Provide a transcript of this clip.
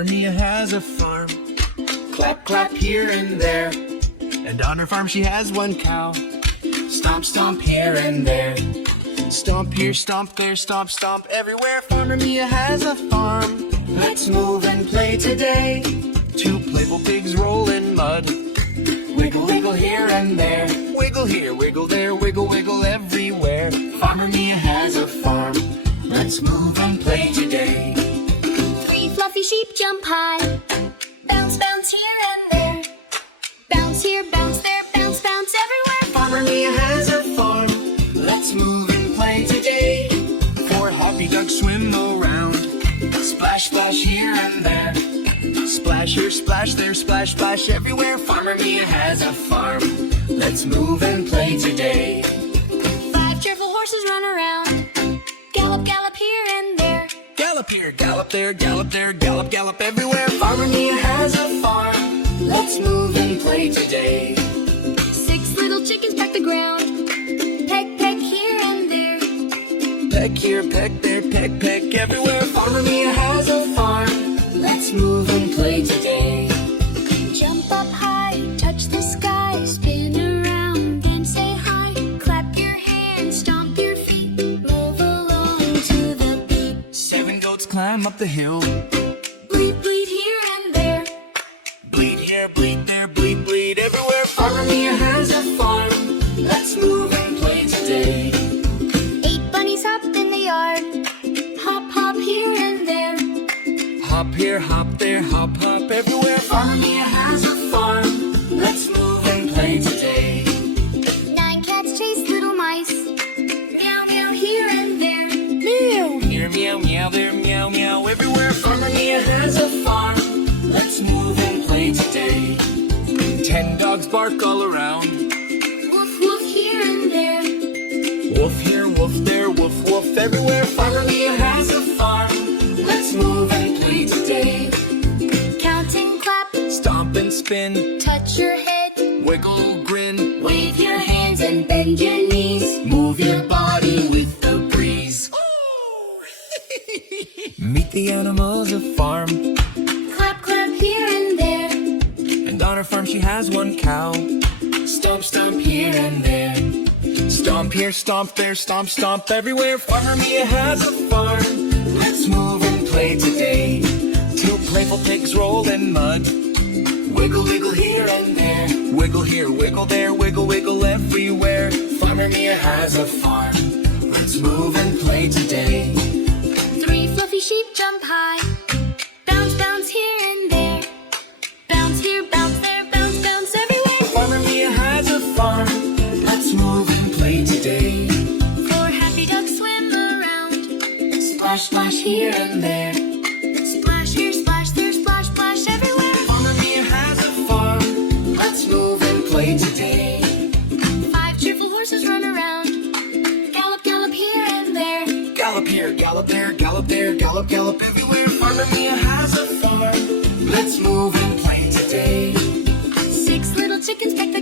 Farmer Mia has a farm. Clap, clap here and there. And on her farm she has one cow. Stomp, stomp here and there. Stomp here, stomp there, stomp, stomp everywhere. Farmer Mia has a farm. Let's move and play today. Two playful pigs roll in mud. Wiggle, wiggle here and there. Wiggle here, wiggle there, wiggle, wiggle everywhere. Farmer Mia has a farm. Let's move and play today. Three fluffy sheep jump high. Bounce, bounce here and there. Bounce here, bounce there, bounce, bounce everywhere. Farmer Mia has a farm. Let's move and play today. Four happy ducks swim around. Splash, splash here and there. Splash here, splash there, splash, splash everywhere. Farmer Mia has a farm. Let's move and play today. Five cheerful horses run around. Gallop, gallop here and there. Gallop here, gallop there, gallop there, gallop, gallop everywhere. Farmer Mia has a farm. Let's move and play today. Six little chickens peck the ground. Peck, peck here and there. Peck here, peck there, peck, peck everywhere. Farmer Mia has a farm. Let's move and play today. Jump up high, touch the sky, spin around and say hi. Clap your hands, stomp your feet, move along to the beat. Seven goats climb up the hill. Bleat, bleat here and there. Bleed here, bleed there, bleed, bleed everywhere. Farmer Mia has a farm. Let's move and play today. Eight bunnies hop in the yard. Hop, hop here and there. Hop here, hop there, hop, hop everywhere. Farmer Mia has a farm. Let's move and play today. Nine cats chase little mice. Meow, meow here and there. Meow here, meow, meow there, meow, meow everywhere. Farmer Mia has a farm. Let's move and play today. 10 dogs bark all around. Woof, woof here and there. Woof here, woof there, woof, woof everywhere. Farmer Mia has a farm. Let's move and play today. Count and clap. Stomp and spin. Touch your head. Wiggle, grin. Wave your hands and bend your knees. Move your body with the breeze. Meet the animals of farm. Clap, clap here and there. And on her farm she has one cow. Stomp, stomp here and there. Stomp here, stomp there, stomp, stomp everywhere. Farmer Mia has a farm. Let's move and play today. Two playful pigs roll in mud. Wiggle, wiggle here and there. Wiggle here, wiggle there, wiggle, wiggle everywhere. Farmer Mia has a farm. Let's move and play today. Three fluffy sheep jump high. Bounce, bounce here and there. Bounce here, bounce there, bounce, bounce everywhere. Farmer Mia has a farm. Let's move and play today. Four happy ducks swim around. Splash, splash here and there. Splash here, splash there, splash, splash everywhere. Farmer Mia has a farm. Let's move and play today. Five cheerful horses run around. Gallop, gallop here and there. Gallop here, gallop there, gallop there, gallop, gallop everywhere. Farmer Mia has a farm. Let's move and play today. Six little chickens peck the